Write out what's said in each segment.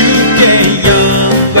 주께 영광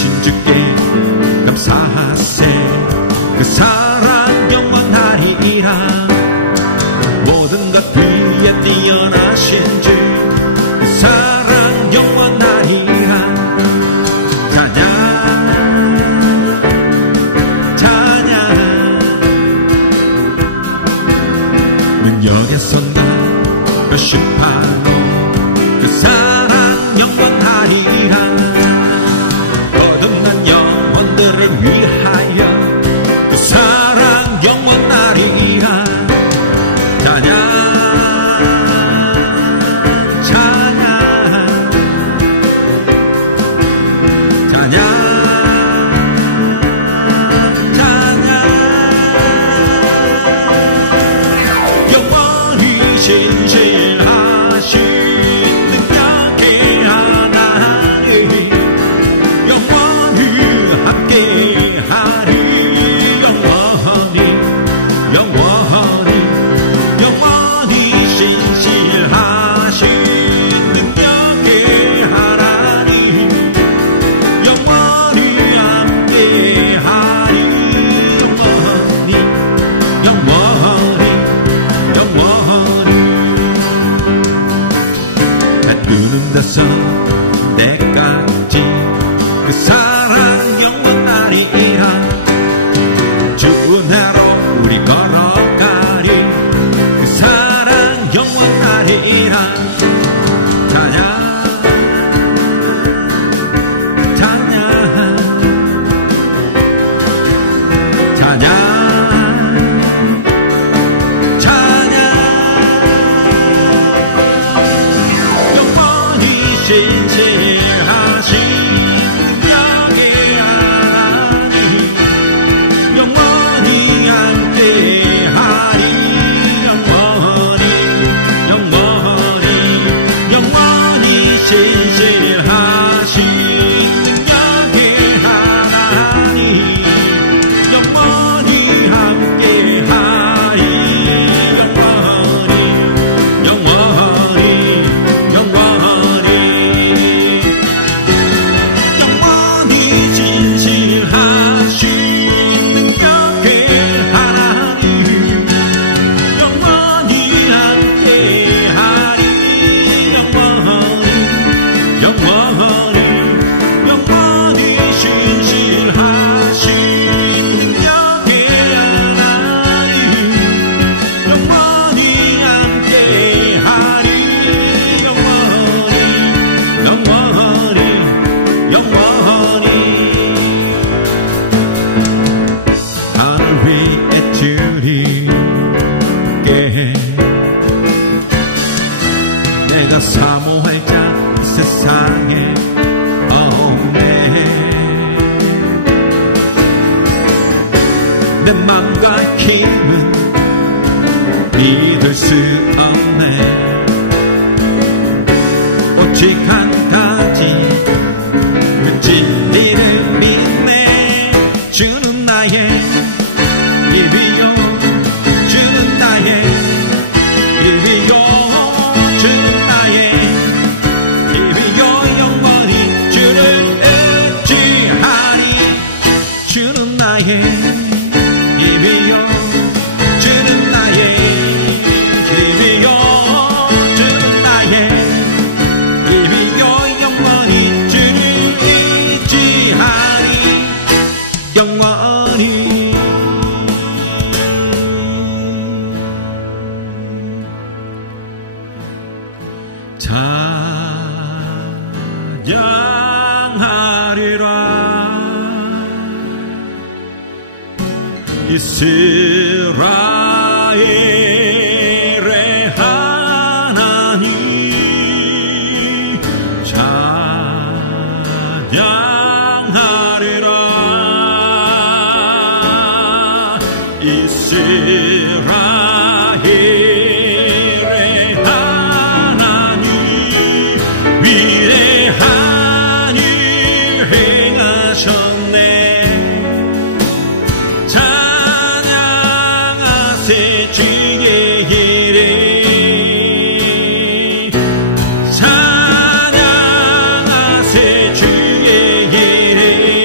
이루신 주께 감사하세. 그 사랑 영원하리이라. 모든 것 위에 뛰어나신 주 그 사랑 영원하리이라. 찬양 찬양. 능력의 손과 그 심판으로 그 사랑 영원하리이라. 거듭난 영혼들을 위하여 그 사랑 영원하리이라. 찬양 찬양 찬양 찬양. 영원히 신실하신 능력의 하나님 영원히 함께하리. 영원히 영원히 영원히 신실하신 능력의 하나님 영원히 함께하리. 영원히 영원히 영원히. 해 뜨는 데서 때까지 그 사랑 영원하리이라. 주 은혜로 우리 걸어가리. 그 사랑 영원하리이라. 찬양 찬양 찬양 찬양. 영원히 신실하신 능력의 하나님 영원히 함께하리. 영원히 영원히 영원히 신실하신 능력의 하나님 영원히 함께하리. 영원히 영원히 영원히 영원히 진실하신 능력의 하나님 영원히 함께하리. 영원히 영원히 영원히 신실하신 능력의 하나님 영원히 함께하리. 영원히 영원히 영원히. 하늘 위에 주님께 내가 사모할 자 세상에 없네. 내 맘과 힘은 믿을 수 없네. 오직 한 가지 그 진리를 믿네. 주는 나의 입이요 주는 나의 입이요 주는 나의 입이요. 영원히 주를 의지하리. 주는 나의 입이요 주는 나의 입이요 주는 나의 입이요. 영원히 주를 의지하리. 영원히 찬양하리라. 이스라엘의 하나님 찬양하리라. 이스라엘의 하나님 위대한 일 행하셨네. 찬양하세 주의 이름. 찬양하세 주의 이름.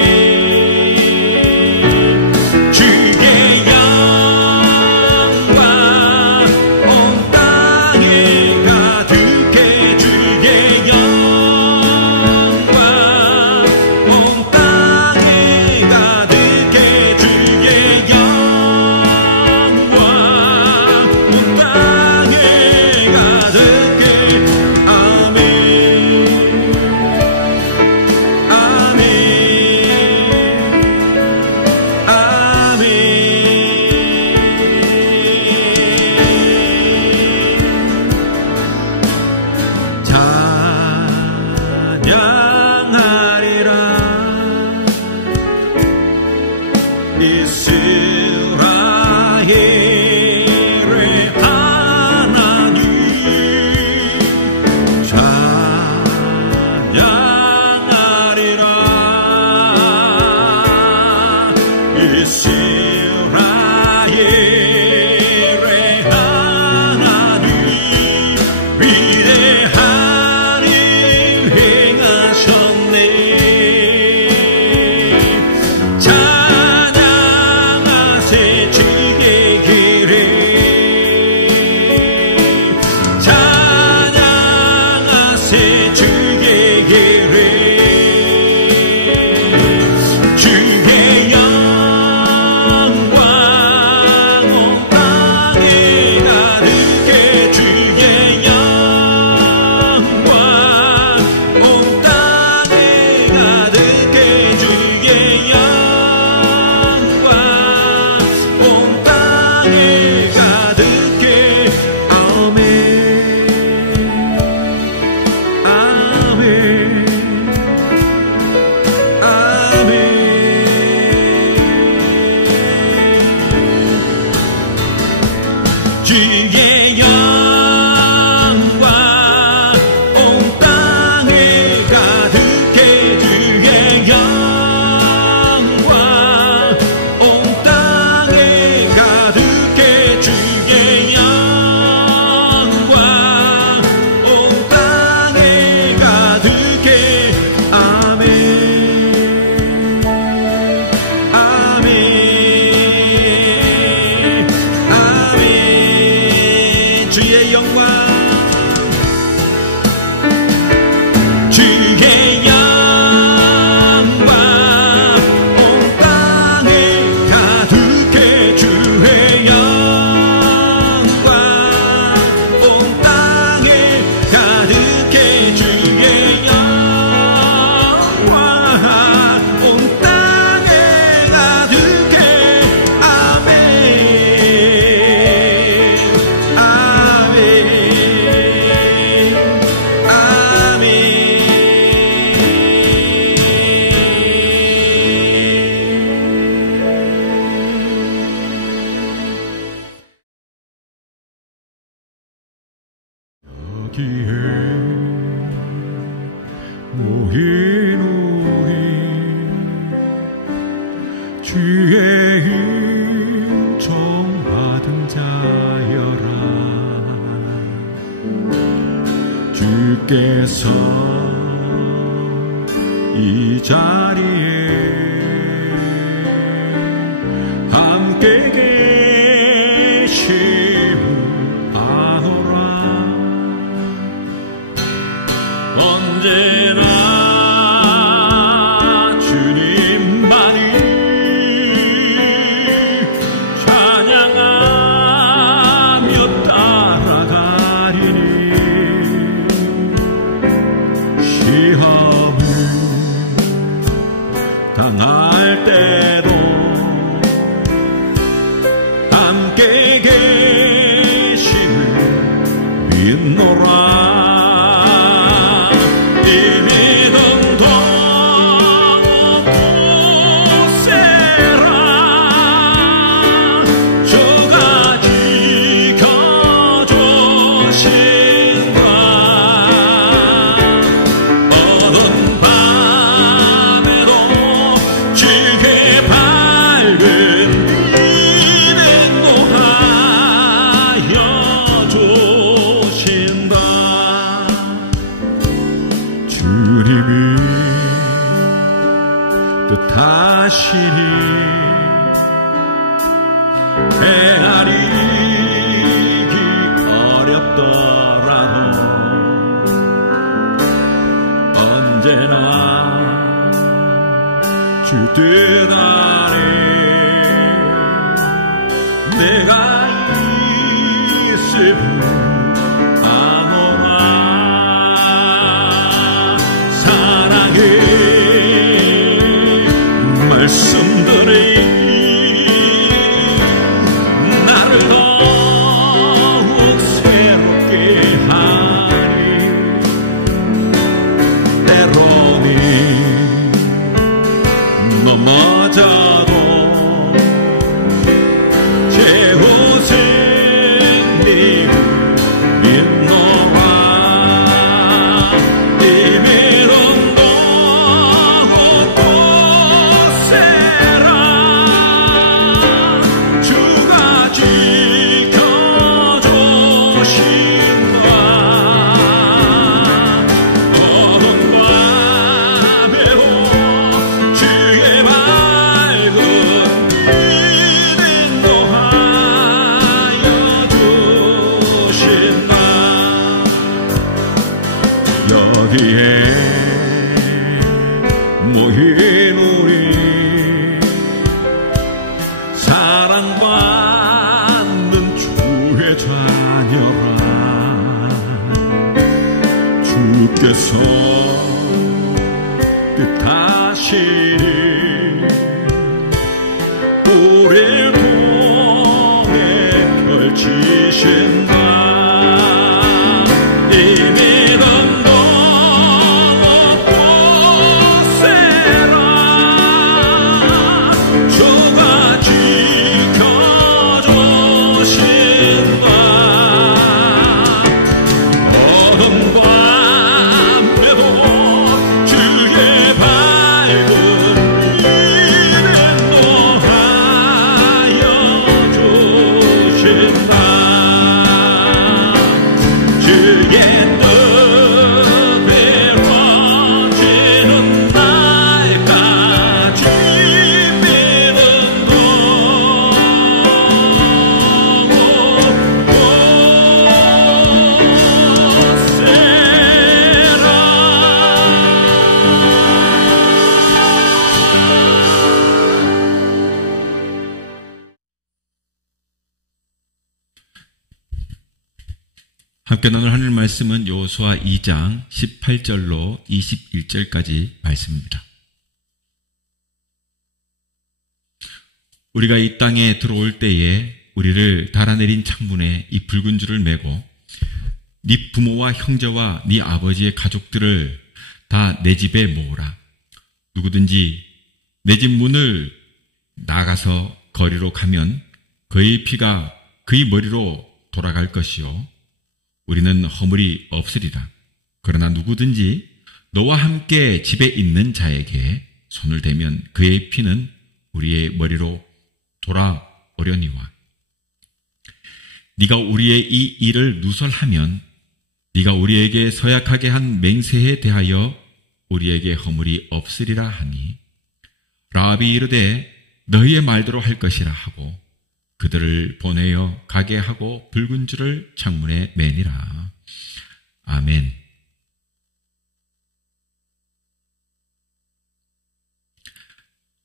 주께서 이 자리에 함께 계심을 아노라. 언제나 당할 때도 함께 계심을 믿노라. 이 믿음도 굳세라. 주가 지켜주신다. 어두운 밤에도 지게 밝은 빛에 노하여 주신다. 주님이 뜻하시니 헤아리기 어렵더라도 언제나 주 뜻 아래 내가 있음을 아노라. 사랑의 말씀들이 나를 더욱 새롭게 하니 때로는 넘어져도 주소서 뜻하시니 오랫동안 펼치신 함께 나눌 하늘 말씀은 여호수아 2장 18절로 21절까지 말씀입니다. 우리가 이 땅에 들어올 때에 우리를 달아내린 창문에 이 붉은 줄을 메고 네 부모와 형제와 네 아버지의 가족들을 다 내 집에 모으라. 누구든지 내 집 문을 나가서 거리로 가면 그의 피가 그의 머리로 돌아갈 것이요 우리는 허물이 없으리라. 그러나 누구든지 너와 함께 집에 있는 자에게 손을 대면 그의 피는 우리의 머리로 돌아오려니와 네가 우리의 이 일을 누설하면 네가 우리에게 서약하게 한 맹세에 대하여 우리에게 허물이 없으리라 하니 라합이 이르되 너희의 말대로 할 것이라 하고 그들을 보내어 가게 하고 붉은 줄을 창문에 매니라. 아멘.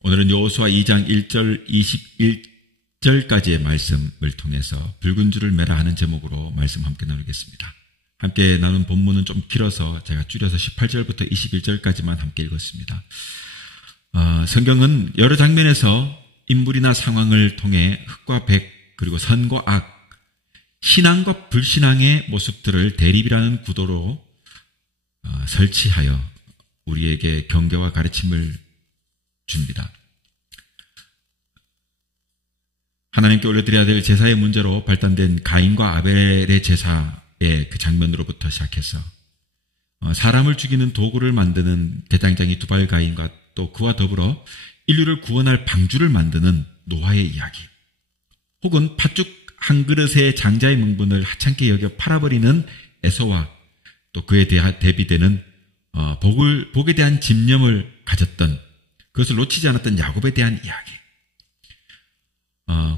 오늘은 여호수아 2장 1절 21절까지의 말씀을 통해서 붉은 줄을 매라 하는 제목으로 말씀 함께 나누겠습니다. 함께 나눈 본문은 좀 길어서 제가 줄여서 18절부터 21절까지만 함께 읽었습니다. 성경은 여러 장면에서 인물이나 상황을 통해 흑과 백 그리고 선과 악, 신앙과 불신앙의 모습들을 대립이라는 구도로 설치하여 우리에게 경계와 가르침을 줍니다. 하나님께 올려드려야 될 제사의 문제로 발단된 가인과 아벨의 제사의 그 장면으로부터 시작해서 사람을 죽이는 도구를 만드는 대장장이 두발 가인과 또 그와 더불어 인류를 구원할 방주를 만드는 노아의 이야기, 혹은 팥죽 한 그릇의 장자의 명분을 하찮게 여겨 팔아버리는 에서와 또 그에 대비되는 복에 대한 집념을 가졌던, 그것을 놓치지 않았던 야곱에 대한 이야기,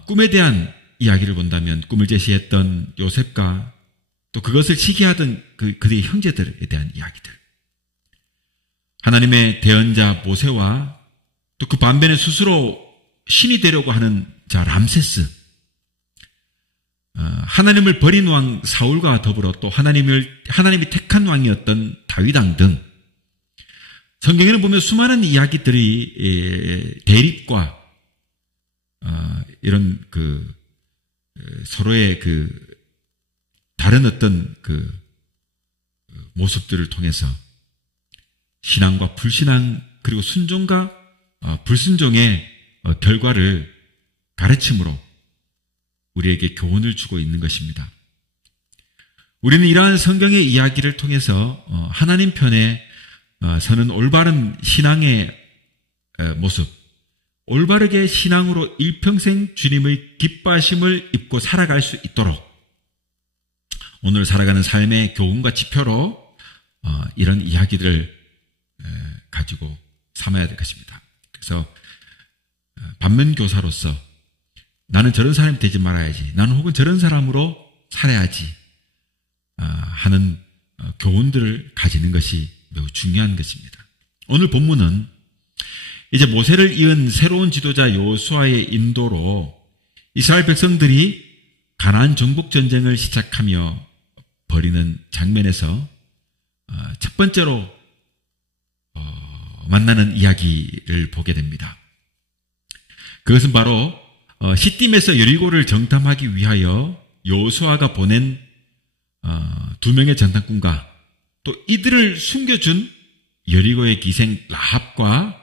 꿈에 대한 이야기를 본다면 꿈을 제시했던 요셉과 또 그것을 시기하던 그들의 형제들에 대한 이야기들, 하나님의 대언자 모세와 또 그 반면에 스스로 신이 되려고 하는 자 람세스, 하나님을 버린 왕 사울과 더불어 또 하나님이 택한 왕이었던 다윗 왕 등 성경에는 보면 수많은 이야기들이 대립과 이런 서로의 다른 어떤 모습들을 통해서 신앙과 불신앙 그리고 순종과 불순종의 결과를 가르침으로 우리에게 교훈을 주고 있는 것입니다. 우리는 이러한 성경의 이야기를 통해서 하나님 편에 서는 올바른 신앙의 모습, 올바르게 신앙으로 일평생 주님의 기뻐하심을 입고 살아갈 수 있도록 오늘 살아가는 삶의 교훈과 지표로 이런 이야기들을 가지고 삼아야 될 것입니다. 그래서 반면교사로서 나는 저런 사람이 되지 말아야지, 나는 혹은 저런 사람으로 살아야지 하는 교훈들을 가지는 것이 매우 중요한 것입니다. 오늘 본문은 이제 모세를 이은 새로운 지도자 여호수아의 인도로 이스라엘 백성들이 가나안 정복 전쟁을 시작하며 벌이는 장면에서 첫 번째로 만나는 이야기를 보게 됩니다. 그것은 바로 시딤에서 여리고를 정탐하기 위하여 여호수아가 보낸 2명의 정탐꾼과 또 이들을 숨겨준 여리고의 기생 라합과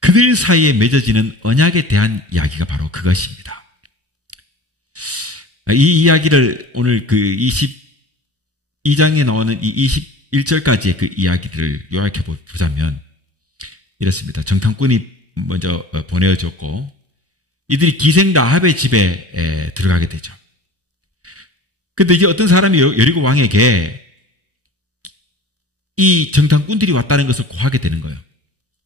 그들 사이에 맺어지는 언약에 대한 이야기가 바로 그것입니다. 이 이야기를 오늘 그 22장에 나오는 이 21절까지의 그 이야기들을 요약해 보자면 이렇습니다. 정탐꾼이 먼저 보내어졌고 이들이 기생 라합의 집에 들어가게 되죠. 근데 이제 어떤 사람이 여리고 왕에게 이 정탐꾼들이 왔다는 것을 고하게 되는 거예요.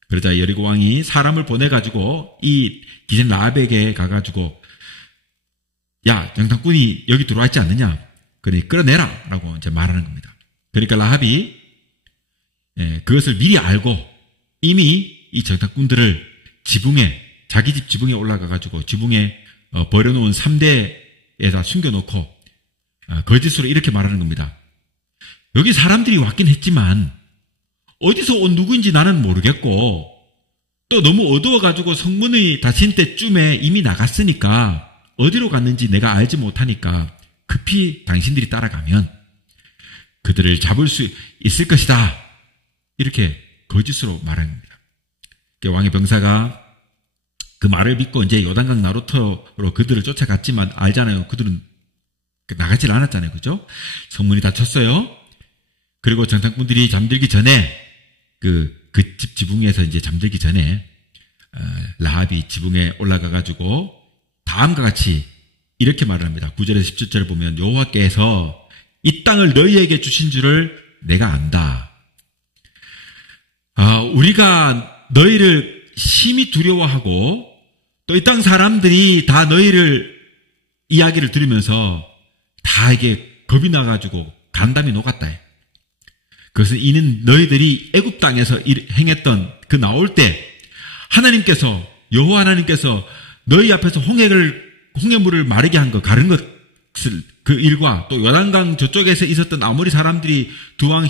그러자 여리고 왕이 사람을 보내가지고 이 기생 라합에게 가가지고 야, 정탐꾼이 여기 들어와 있지 않느냐? 그러니 끌어내라! 라고 이제 말하는 겁니다. 그러니까 라합이 그것을 미리 알고 이미 이 정탐꾼들을 지붕에, 자기 집 지붕에 올라가가지고 지붕에 버려놓은 3대에다 숨겨놓고 거짓으로 이렇게 말하는 겁니다. 여기 사람들이 왔긴 했지만 어디서 온 누구인지 나는 모르겠고 또 너무 어두워가지고 성문이 닫힌 때쯤에 이미 나갔으니까 어디로 갔는지 내가 알지 못하니까 급히 당신들이 따라가면 그들을 잡을 수 있을 것이다. 이렇게 거짓으로 말한 겁니다. 왕의 병사가 그 말을 믿고 이제 요단강 나루터로 그들을 쫓아갔지만 알잖아요. 그들은 나가질 않았잖아요. 그죠? 성문이 닫혔어요. 그리고 정탐꾼들이 잠들기 전에 그 집 지붕에서 이제 잠들기 전에 라합이 지붕에 올라가가지고 다음과 같이 이렇게 말을 합니다. 9절에서 17절을 보면 여호와께서 이 땅을 너희에게 주신 줄을 내가 안다. 우리가 너희를 심히 두려워하고 또 이 땅 사람들이 다 너희를 이야기를 들으면서 다 이게 겁이 나가지고 간담이 녹았다. 그것은 이는 너희들이 애굽 땅에서 행했던 그 나올 때 하나님께서 여호와 하나님께서 너희 앞에서 홍해물을 마르게 한 것, 가른 것을 그 일과 또 요단강 저쪽에서 있었던 아모리 사람들이 두왕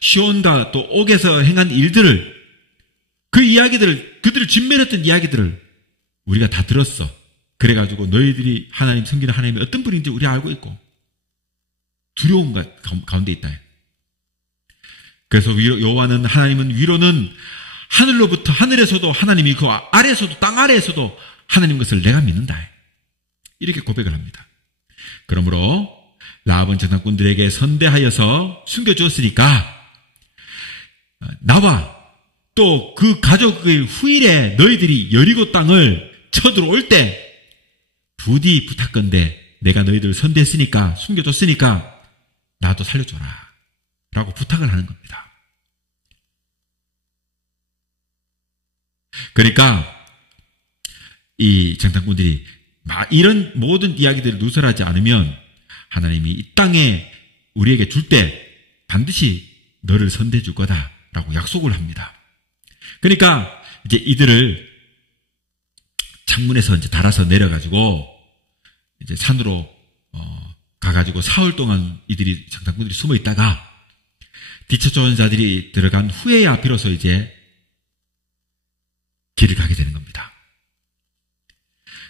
시온과 또 옥에서 행한 일들을 그 이야기들을 그들을 진멸했던 이야기들을 우리가 다 들었어. 그래가지고 너희들이 하나님 섬기는 하나님이 어떤 분인지 우리 알고 있고 두려움 가운데 있다. 그래서 여호와는 하나님은 위로는 하늘로부터 하늘에서도 하나님이 그 아래에서도 땅 아래에서도 하나님 것을 내가 믿는다. 이렇게 고백을 합니다. 그러므로 라합은 정탐꾼들에게 선대하여서 숨겨주었으니까 나와 또 그 가족의 후일에 너희들이 여리고 땅을 쳐들어올 때 부디 부탁건대 내가 너희들을 선대했으니까 숨겨줬으니까 나도 살려줘라 라고 부탁을 하는 겁니다. 그러니까 이 정탐꾼들이 이런 모든 이야기들을 누설하지 않으면 하나님이 이 땅에 우리에게 줄 때 반드시 너를 선대해 줄 거다라고 약속을 합니다. 그러니까 이제 이들을 창문에서 이제 달아서 내려가지고 이제 산으로 가가지고 사흘 동안 이들이 정탐꾼들이 숨어 있다가 뒤쳐쫓은 자들이 들어간 후에야 비로소 이제 길을 가게 되는 겁니다.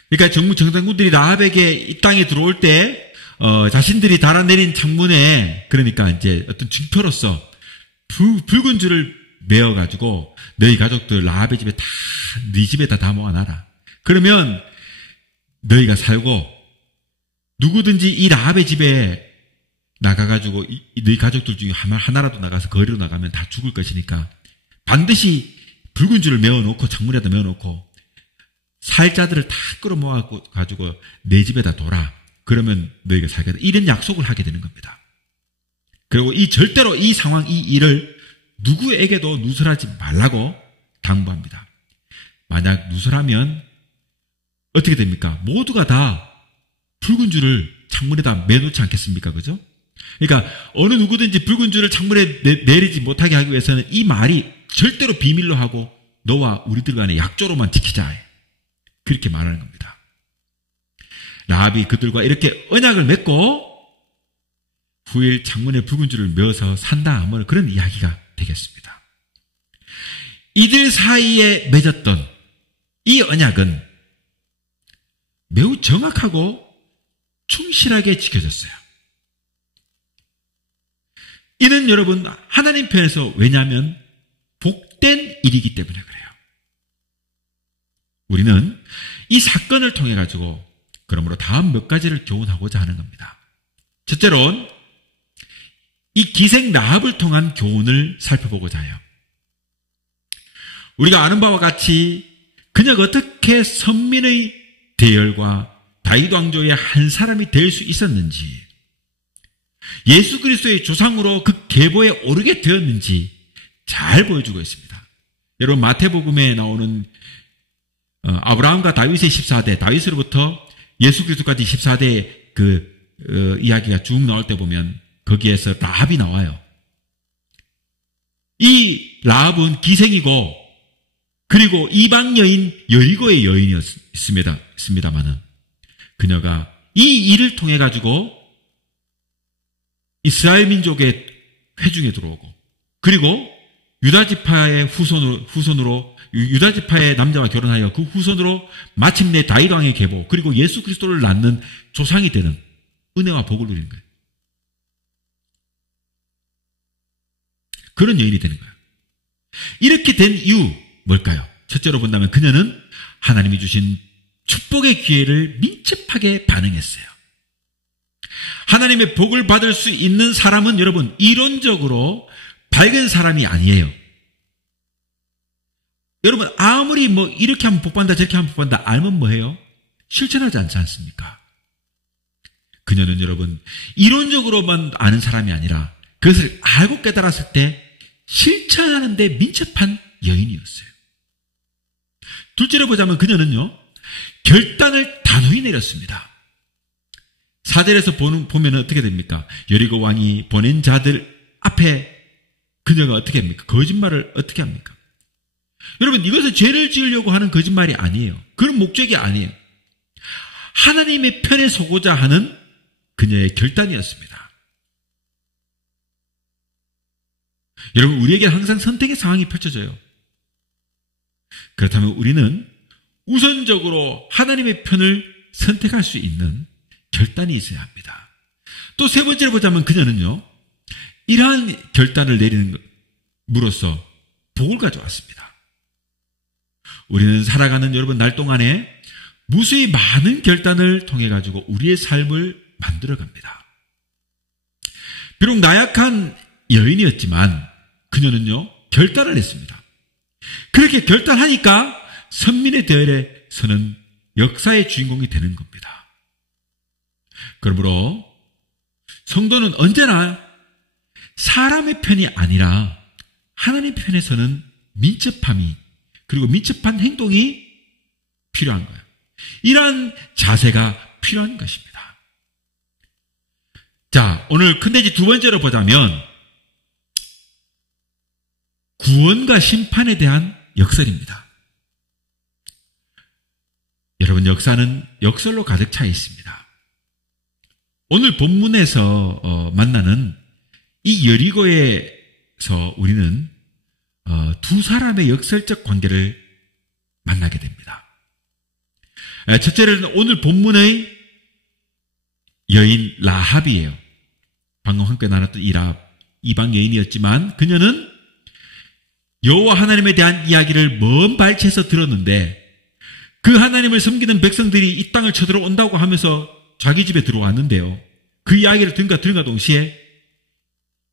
그러니까 정탐꾼들이 라합에게 이 땅에 들어올 때 자신들이 달아내린 창문에 그러니까 이제 어떤 증표로서 붉은 줄을 메어가지고 너희 가족들 라합의 집에 네 집에다 다 모아놔라. 그러면 너희가 살고 누구든지 이 라합의 집에 나가가지고 너희 가족들 중에 하나라도 나가서 거리로 나가면 다 죽을 것이니까 반드시 붉은 줄을 메어놓고 창문에다 메어놓고 살자들을 다 끌어모아가지고 내 집에다 둬라. 그러면 너희가 살겠다. 이런 약속을 하게 되는 겁니다. 그리고 절대로 이 상황, 이 일을 누구에게도 누설하지 말라고 당부합니다. 만약 누설하면 어떻게 됩니까? 모두가 다 붉은 줄을 창문에다 매놓지 않겠습니까? 그죠? 그러니까 어느 누구든지 붉은 줄을 창문에 내리지 못하게 하기 위해서는 이 말이 절대로 비밀로 하고 너와 우리들 간의 약조로만 지키자. 그렇게 말하는 겁니다. 라합이 그들과 이렇게 언약을 맺고 후일 창문에 붉은 줄을 메어서 산다, 뭐 그런 이야기가 되겠습니다. 이들 사이에 맺었던 이 언약은 매우 정확하고 충실하게 지켜졌어요. 이는 여러분 하나님 편에서, 왜냐하면 복된 일이기 때문에 그래요. 우리는 이 사건을 통해 가지고 그러므로 다음 몇 가지를 교훈하고자 하는 겁니다. 첫째로는 이 기생 라합을 통한 교훈을 살펴보고자 해요. 우리가 아는 바와 같이 그녀가 어떻게 선민의 대열과 다윗 왕조의 한 사람이 될 수 있었는지, 예수 그리스도의 조상으로 그 계보에 오르게 되었는지 잘 보여주고 있습니다. 여러분 마태복음에 나오는 아브라함과 다윗의 14대, 다윗으로부터 예수 그리스도까지 14대의 이야기가 쭉 나올 때 보면 거기에서 라합이 나와요. 이 라합은 기생이고, 그리고 이방 여인 여리고의 여인이었습니다만은 그녀가 이 일을 통해 가지고 이스라엘 민족의 회중에 들어오고, 그리고 유다지파의 후손으로 유다지파의 남자와 결혼하여 그 후손으로 마침내 다윗 왕의 계보, 그리고 예수 그리스도를 낳는 조상이 되는 은혜와 복을 누리는 거예요. 그런 여인이 되는 거예요. 이렇게 된 이유 뭘까요? 첫째로 본다면 그녀는 하나님이 주신 축복의 기회를 민첩하게 반응했어요. 하나님의 복을 받을 수 있는 사람은 여러분 이론적으로 밝은 사람이 아니에요. 여러분 아무리 이렇게 하면 복 받는다 저렇게 하면 복 받는다 알면 뭐해요? 실천하지 않지 않습니까? 그녀는 여러분 이론적으로만 아는 사람이 아니라 그것을 알고 깨달았을 때 실천하는 데 민첩한 여인이었어요. 둘째로 보자면 그녀는요 결단을 단호히 내렸습니다. 4절에서 보면 어떻게 됩니까? 여리고 왕이 보낸 자들 앞에 그녀가 어떻게 합니까? 거짓말을 어떻게 합니까? 여러분 이것은 죄를 지으려고 하는 거짓말이 아니에요. 그런 목적이 아니에요. 하나님의 편에 서고자 하는 그녀의 결단이었습니다. 여러분 우리에게 항상 선택의 상황이 펼쳐져요. 그렇다면 우리는 우선적으로 하나님의 편을 선택할 수 있는 결단이 있어야 합니다. 또 세 번째로 보자면 그녀는요 이러한 결단을 내리는 것으로써 복을 가져왔습니다. 우리는 살아가는 여러분 날 동안에 무수히 많은 결단을 통해 가지고 우리의 삶을 만들어갑니다. 비록 나약한 여인이었지만 그녀는요 결단을 했습니다. 그렇게 결단하니까 선민의 대열에서는 역사의 주인공이 되는 겁니다. 그러므로 성도는 언제나 사람의 편이 아니라 하나님 편에서는 민첩함이, 그리고 민첩한 행동이 필요한 거예요. 이러한 자세가 필요한 것입니다. 자, 오늘 큰돼지 두 번째로 보자면 구원과 심판에 대한 역설입니다. 여러분 역사는 역설로 가득 차 있습니다. 오늘 본문에서 만나는 이 여리고에서 우리는 두 사람의 역설적 관계를 만나게 됩니다. 첫째는 오늘 본문의 여인 라합이에요. 방금 함께 나눴던 이 라합, 이방 여인이었지만 그녀는 여호와 하나님에 대한 이야기를 먼 발치에서 들었는데 그 하나님을 섬기는 백성들이 이 땅을 쳐들어온다고 하면서 자기 집에 들어왔는데요. 그 이야기를 들은가 동시에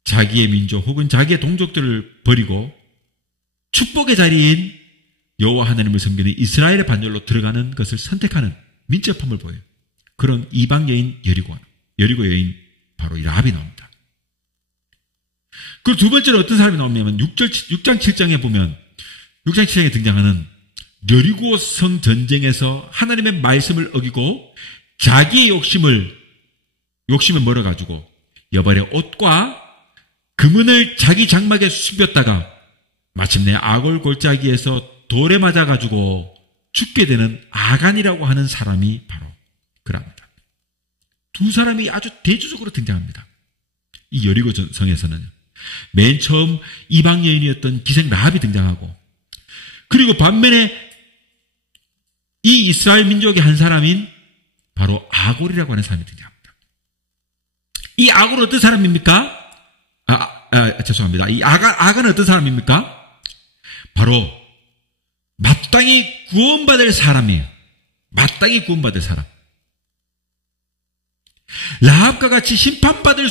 자기의 민족 혹은 자기의 동족들을 버리고 축복의 자리인 여호와 하나님을 섬기는 이스라엘의 반열로 들어가는 것을 선택하는 민첩함을 보여요. 그런 이방 여인 여리고 여인 바로 이 라합이 나옵니다. 그리고 두 번째로 어떤 사람이 나오냐면 6장 7장에 보면 6장 7장에 등장하는 여리고 성 전쟁에서 하나님의 말씀을 어기고 자기의 욕심을 멀어가지고 여벌의 옷과 금은을 자기 장막에 숨겼다가 마침내 아골 골짜기에서 돌에 맞아가지고 죽게 되는 아간이라고 하는 사람이 바로 그랍니다. 두 사람이 아주 대조적으로 등장합니다. 이 여리고 성에서는 맨 처음 이방 여인이었던 기생 라합이 등장하고, 그리고 반면에 이 이스라엘 민족의 한 사람인 바로 아골이라고 하는 사람이 등장합니다. 이 아골은 어떤 사람입니까? 죄송합니다. 이 아간은 어떤 사람입니까? 바로 마땅히 구원받을 사람이에요. 마땅히 구원받을 사람. 라합과 같이 심판받을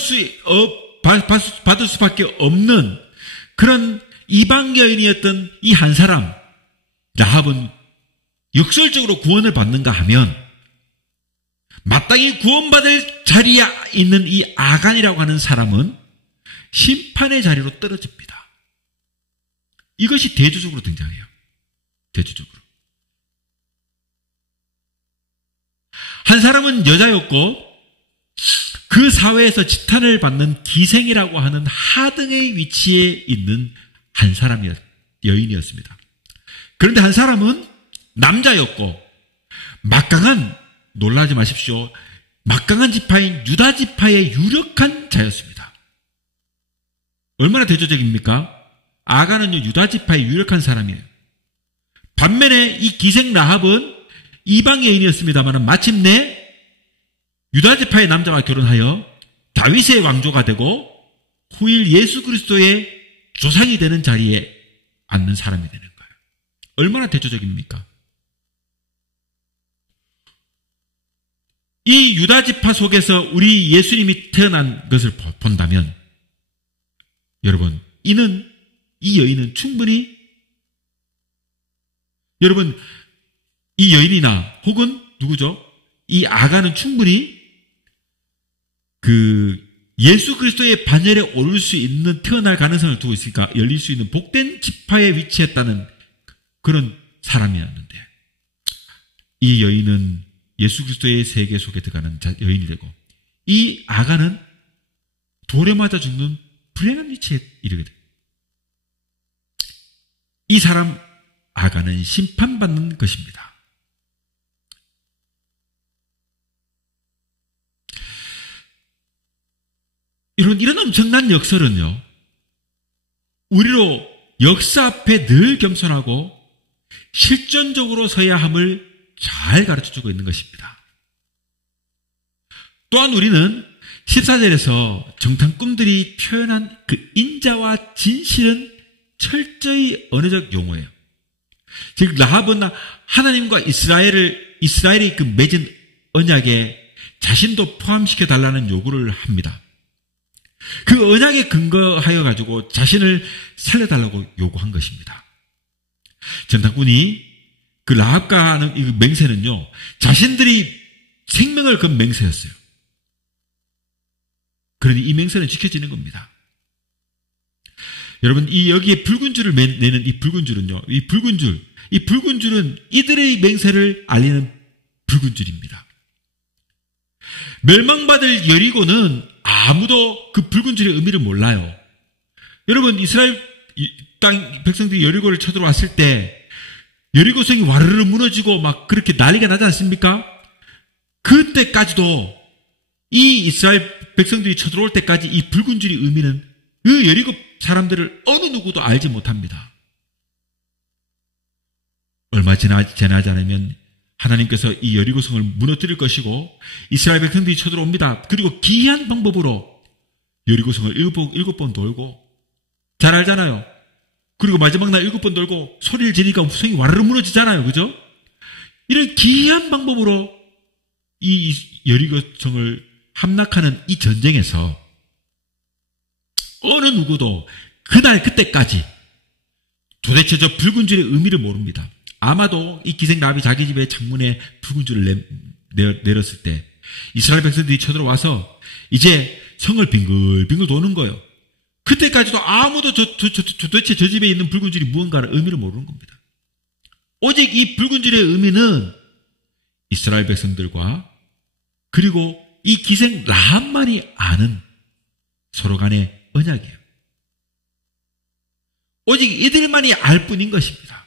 받을 수밖에 없는 그런 이방 여인이었던 이 한 사람, 라합은 역설적으로 구원을 받는가 하면 마땅히 구원받을 자리에 있는 이 아간이라고 하는 사람은 심판의 자리로 떨어집니다. 이것이 대조적으로 등장해요. 대조적으로. 한 사람은 여자였고 그 사회에서 지탄을 받는 기생이라고 하는 하등의 위치에 있는 한 사람이었, 여인이었습니다. 그런데 한 사람은 남자였고 막강한, 놀라지 마십시오, 막강한 지파인 유다 지파의 유력한 자였습니다. 얼마나 대조적입니까? 아간은요, 유다 지파의 유력한 사람이에요. 반면에 이 기생 라합은 이방 여인이었습니다만 마침내 유다 지파의 남자와 결혼하여 다윗의 왕조가 되고 후일 예수 그리스도의 조상이 되는 자리에 앉는 사람이 되는 거예요. 얼마나 대조적입니까? 이 유다 지파 속에서 우리 예수님이 태어난 것을 본다면 여러분, 이 여인은 충분히, 여러분, 이 여인이나 혹은 누구죠? 이 아간은 충분히 예수 그리스도의 반열에 오를 수 있는, 태어날 가능성을 두고 있으니까 열릴 수 있는 복된 지파에 위치했다는 그런 사람이었는데, 이 여인은 예수 그리스도의 세계 속에 들어가는 여인이 되고, 이 아간은 돌에 맞아 죽는 불행한 위치에 이르게 돼요. 이 사람 아간은 심판받는 것입니다. 이런 엄청난 역설은요, 우리로 역사 앞에 늘 겸손하고 실존적으로 서야 함을 잘 가르쳐주고 있는 것입니다. 또한 우리는 14절에서 정탐꾼들이 표현한 그 인자와 진실은 철저히 언어적 용어예요. 즉 라합은 하나님과 이스라엘이 그 맺은 언약에 자신도 포함시켜 달라는 요구를 합니다. 그 언약에 근거하여 가지고 자신을 살려달라고 요구한 것입니다. 정탐꾼이 그 라합과 하는 이 맹세는요, 자신들이 생명을 건 맹세였어요. 그러니 이 맹세는 지켜지는 겁니다. 여러분, 여기에 붉은 줄을 내는 이 붉은 줄은요, 이 붉은 줄은 이들의 맹세를 알리는 붉은 줄입니다. 멸망받을 여리고는 아무도 그 붉은 줄의 의미를 몰라요. 여러분, 이스라엘 땅 백성들이 여리고를 쳐들어왔을 때 여리고성이 와르르 무너지고 막 그렇게 난리가 나지 않습니까? 그때까지도 이 이스라엘 백성들이 쳐들어올 때까지 이 붉은 줄의 의미는 그 여리고 사람들을 어느 누구도 알지 못합니다. 얼마 지나지 않으면 하나님께서 이 여리고성을 무너뜨릴 것이고 이스라엘 백성들이 쳐들어옵니다. 그리고 기이한 방법으로 여리고성을 일곱 번 돌고, 잘 알잖아요. 그리고 마지막 날 7번 돌고 소리를 지르니까 성이 와르르 무너지잖아요. 그죠? 이런 기이한 방법으로 이 여리고성을 함락하는 이 전쟁에서 어느 누구도 그때까지 도대체 저 붉은 줄의 의미를 모릅니다. 아마도 이 기생 라합이 자기 집의 창문에 붉은 줄을 내렸을 때 이스라엘 백성들이 쳐들어와서 이제 성을 빙글빙글 도는 거예요. 그때까지도 아무도 도대체 저 집에 있는 붉은 줄이 무언가를 의미를 모르는 겁니다. 오직 이 붉은 줄의 의미는 이스라엘 백성들과 그리고 이 기생 라합만이 아는 서로 간의 언약이에요. 오직 이들만이 알 뿐인 것입니다.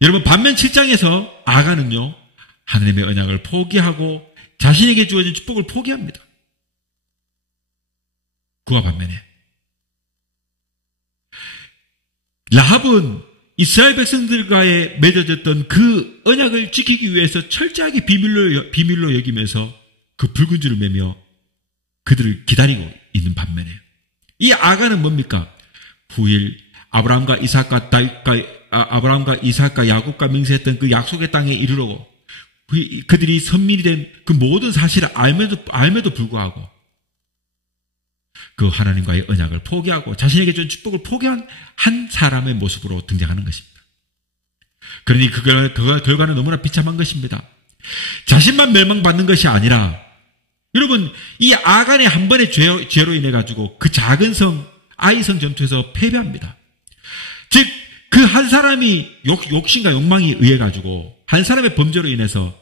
여러분, 반면 7장에서 아간은요, 하나님의 언약을 포기하고 자신에게 주어진 축복을 포기합니다. 그와 반면에 라합은 이스라엘 백성들과의 맺어졌던 그 언약을 지키기 위해서 철저하게 비밀로 여기면서 그 붉은 줄을 매며 그들을 기다리고 있는 반면에 이 아간은 뭡니까? 후일 아브라함과 이삭과 야곱과 맹세했던 그 약속의 땅에 이르려고 그들이 선민이 된 그 모든 사실을 알면도 불구하고 그 하나님과의 언약을 포기하고 자신에게 준 축복을 포기한 한 사람의 모습으로 등장하는 것입니다. 그러니 그 결과는 너무나 비참한 것입니다. 자신만 멸망받는 것이 아니라 여러분 이 아간의 한 번의 죄로 인해 가지고 그 작은 성 아이성 전투에서 패배합니다. 즉 그 한 사람이 욕심과 욕망에 의해 가지고 한 사람의 범죄로 인해서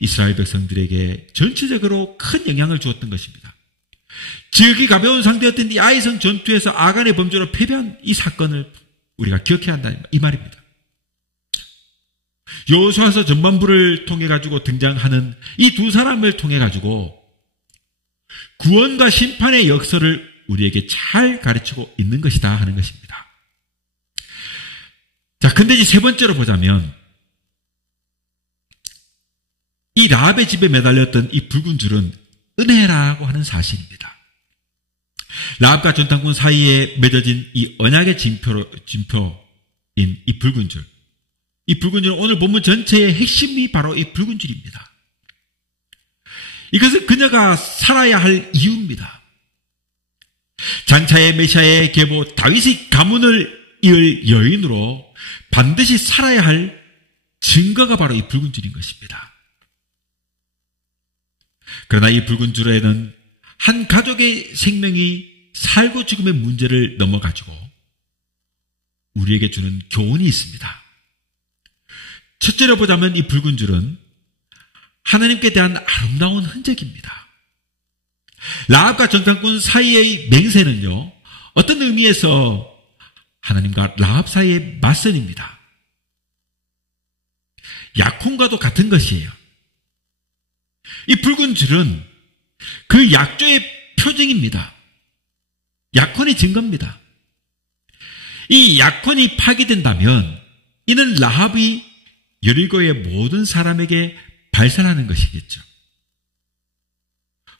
이스라엘 백성들에게 전체적으로 큰 영향을 주었던 것입니다. 지극히 가벼운 상대였던 이 아이성 전투에서 아간의 범죄로 패배한 이 사건을 우리가 기억해야 한다 이 말입니다. 여호수아서 전반부를 통해 가지고 등장하는 이 두 사람을 통해 가지고 구원과 심판의 역사를 우리에게 잘 가르치고 있는 것이다 하는 것입니다. 자, 근데 이제 세 번째로 보자면 이 라합의 집에 매달렸던 이 붉은 줄은 은혜라고 하는 사실입니다. 라합과 전당군 사이에 맺어진 이 언약의 진표인 이 붉은 줄. 이 붉은 줄은 오늘 본문 전체의 핵심이 바로 이 붉은 줄입니다. 이것은 그녀가 살아야 할 이유입니다. 장차의 메시아의 계보 다윗의 가문을 이을 여인으로 반드시 살아야 할 증거가 바로 이 붉은 줄인 것입니다. 그러나 이 붉은 줄에는 한 가족의 생명이 살고 죽음의 문제를 넘어가지고 우리에게 주는 교훈이 있습니다. 첫째로 보자면 이 붉은 줄은 하나님께 대한 아름다운 흔적입니다. 라합과 전당꾼 사이의 맹세는요, 어떤 의미에서 하나님과 라합 사이의 맞선입니다. 약혼과도 같은 것이에요. 이 붉은 줄은 그 약조의 표징입니다. 약혼의 증거입니다. 이 약혼이 파기된다면 이는 라합이 여리고의 모든 사람에게 발산하는 것이겠죠.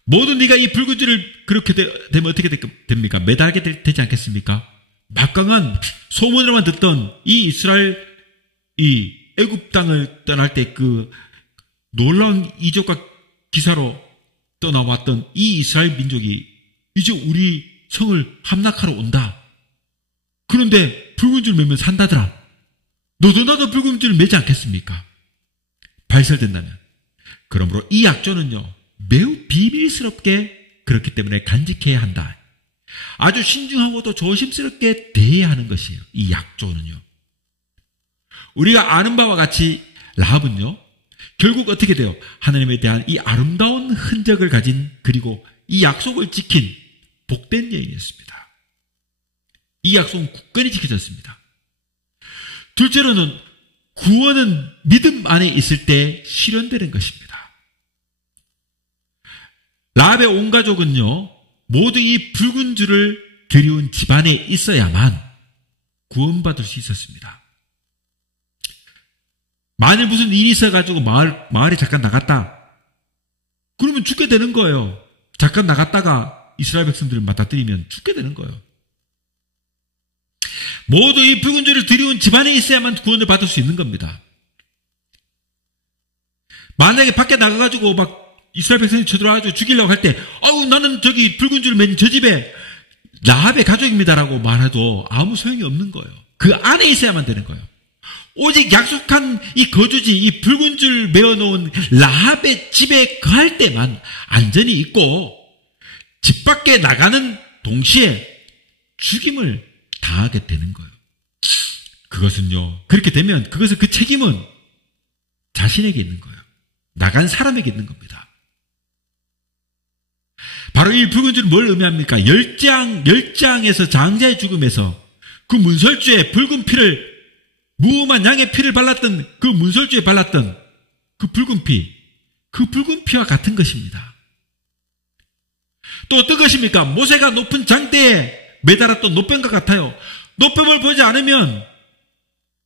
모든 네가 이 붉은 줄을 그렇게 되면 어떻게 됩니까? 매달게 되지 않겠습니까? 막강한 소문으로만 듣던 이 이스라엘 이 애굽 땅을 떠날 때 그 놀라운 이적과 기사로 떠나왔던 이 이스라엘 민족이 이제 우리 성을 함락하러 온다. 그런데 붉은 줄 매면 산다더라. 너도 나도 붉은 줄 매지 않겠습니까? 발설된다면. 그러므로 이 약조는요, 매우 비밀스럽게 그렇기 때문에 간직해야 한다. 아주 신중하고도 조심스럽게 대해야 하는 것이에요. 이 약조는요. 우리가 아는 바와 같이 라합은요, 결국 어떻게 돼요? 하나님에 대한 이 아름다운 흔적을 가진 그리고 이 약속을 지킨 복된 여인이었습니다. 이 약속은 굳건히 지켜졌습니다. 둘째로는 구원은 믿음 안에 있을 때 실현되는 것입니다. 라합의 온 가족은요, 모두 이 붉은 줄을 드리운 집안에 있어야만 구원받을 수 있었습니다. 만일 무슨 일이 있어가지고 마을에 잠깐 나갔다. 그러면 죽게 되는 거예요. 잠깐 나갔다가 이스라엘 백성들을 맞닥뜨리면 죽게 되는 거예요. 모두 이 붉은 줄을 드리운 집안에 있어야만 구원을 받을 수 있는 겁니다. 만약에 밖에 나가가지고 막 이스라엘 백성이 쳐들어와가지고 죽이려고 할 때, 나는 저기 붉은 줄을 맨 저 집에 라합의 가족입니다라고 말해도 아무 소용이 없는 거예요. 그 안에 있어야만 되는 거예요. 오직 약속한 이 거주지, 이 붉은 줄 메어놓은 라합의 집에 거할 때만 안전이 있고, 집 밖에 나가는 동시에 죽임을 당하게 되는 거예요. 그것은요, 그렇게 되면 그 책임은 자신에게 있는 거예요. 나간 사람에게 있는 겁니다. 바로 이 붉은 줄은 뭘 의미합니까? 열장에서 장자의 죽음에서 그 문설주에 붉은 피를, 무엄한 양의 피를 발랐던 그 문설주에 발랐던 그 붉은 피와 같은 것입니다. 또 어떤 것입니까? 모세가 높은 장대에 매달았던 노뱀과 같아요. 노뱀을 보지 않으면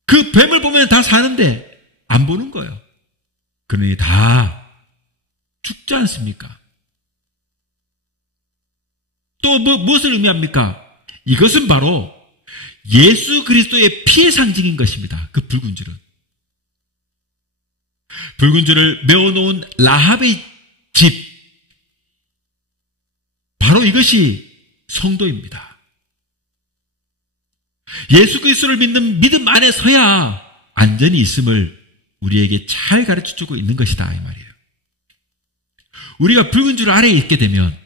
그 뱀을 보면 다 사는데 안 보는 거예요. 그러니 다 죽지 않습니까? 또 무엇을 의미합니까? 이것은 바로 예수 그리스도의 피의 상징인 것입니다. 그 붉은 줄은. 붉은 줄을 메어놓은 라합의 집, 바로 이것이 성도입니다. 예수 그리스도를 믿는 믿음 안에 서야 안전이 있음을 우리에게 잘 가르쳐주고 있는 것이다, 이 말이에요. 우리가 붉은 줄 아래에 있게 되면,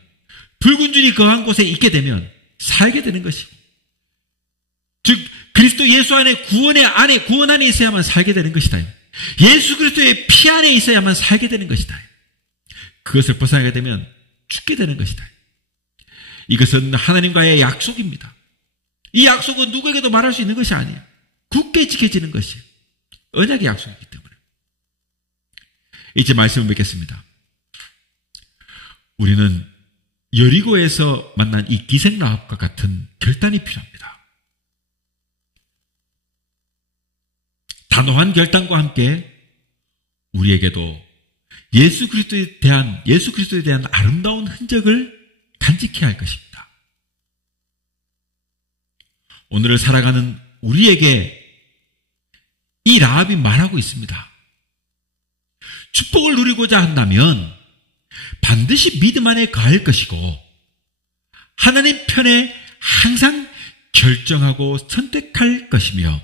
붉은 줄이 거한 곳에 있게 되면 살게 되는 것이고, 즉 그리스도 예수 안에 구원 안에 있어야만 살게 되는 것이다. 예수 그리스도의 피 안에 있어야만 살게 되는 것이다. 그것을 벗어나게 되면 죽게 되는 것이다. 이것은 하나님과의 약속입니다. 이 약속은 누구에게도 말할 수 있는 것이 아니에요. 굳게 지켜지는 것이에요. 언약의 약속이기 때문에. 이제 말씀을 맺겠습니다. 우리는 여리고에서 만난 이 기생 라합과 같은 결단이 필요합니다. 단호한 결단과 함께 우리에게도 예수 그리스도에 대한 아름다운 흔적을 간직해야 할 것입니다. 오늘을 살아가는 우리에게 이 라합이 말하고 있습니다. 축복을 누리고자 한다면 반드시 믿음 안에 가할 것이고, 하나님 편에 항상 결정하고 선택할 것이며,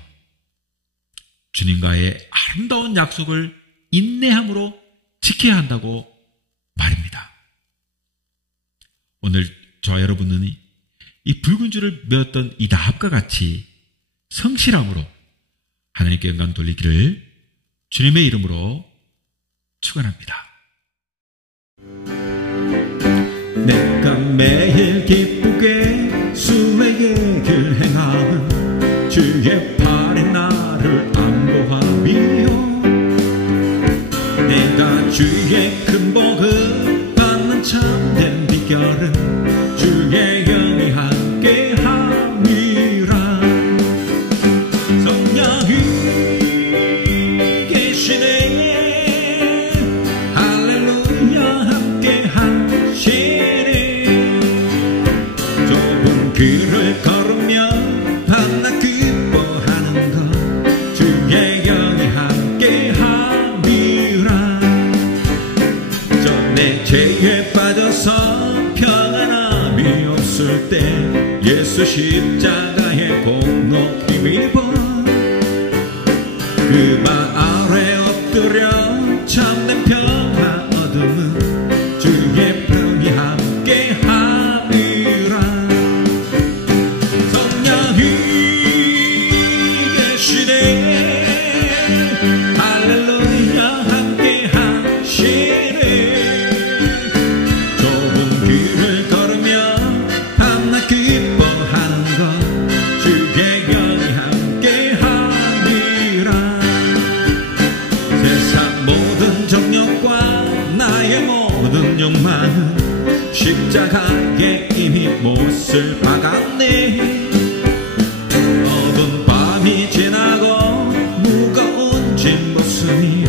주님과의 아름다운 약속을 인내함으로 지켜야 한다고 말입니다. 오늘 저와 여러분은 이 붉은 줄을 메었던 이 라합과 같이 성실함으로 하나님께 영광 돌리기를 주님의 이름으로 축원합니다. 내가 매일 기쁘게 수의 길 행함은 주의 팔이 나를 안보함이요, 내가 주의 큰 복을 받는 참된 비결은 주의 영이 함께함이라. 성령이 계시네, 할렐루야 함께하시네. 좁은 길을 걸으며 밤낮 기뻐하는 것 주의 영이 함께함이라. 전에 죄에 빠져서 평안함이 없을 때 예수 십자가의 공로 힘입어 그 발 아래 엎드려 참된 평화 얻음은 주의 평이 함께함이라. 성령이 계시네, 할렐루야 함께하시네. 좁은 길을 걸으며 밤낮 기뻐하는 것 주의 영이 함께함이라. 세상 모든 정욕과 나의 모든 욕망은 십자가에 이미 못을 박았네. 어두운 밤이 지나고 무거운 짐 벗으니